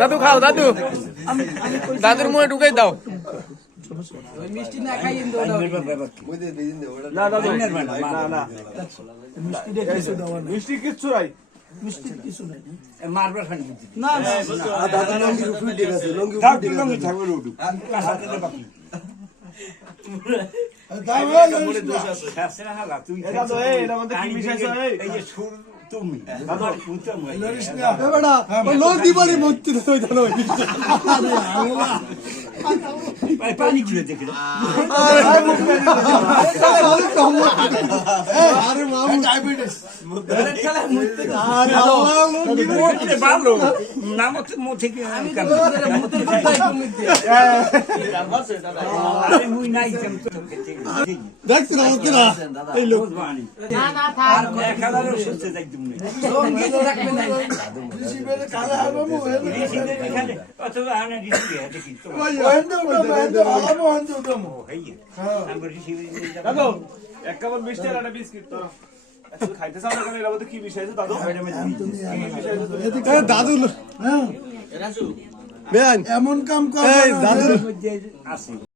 দাদু খাও দাদু, দাদুর মুখে ঢুকাই দাও। মিষ্টি না খাইয়ে দাও না দাদু না না মিষ্টি কিচ্ছু নাই, মিষ্টি কিছু নাই মারবার খান না না দাদা লঙ্গি উঠে ঠিক আছে লঙ্গি লঙ্গি থাকবে উঠু বাকি তুমি পানি খুলে দেখে ভালো নাম থেকে মুই নাই দেখছি না এই লোক এক কাপ মিষ্টি আর একটা বিস্কিট তো খাইতে চাও না, এর মধ্যে কি বিষয় আছে দাদু? দাদু এমন কাম করে দাদু আছে।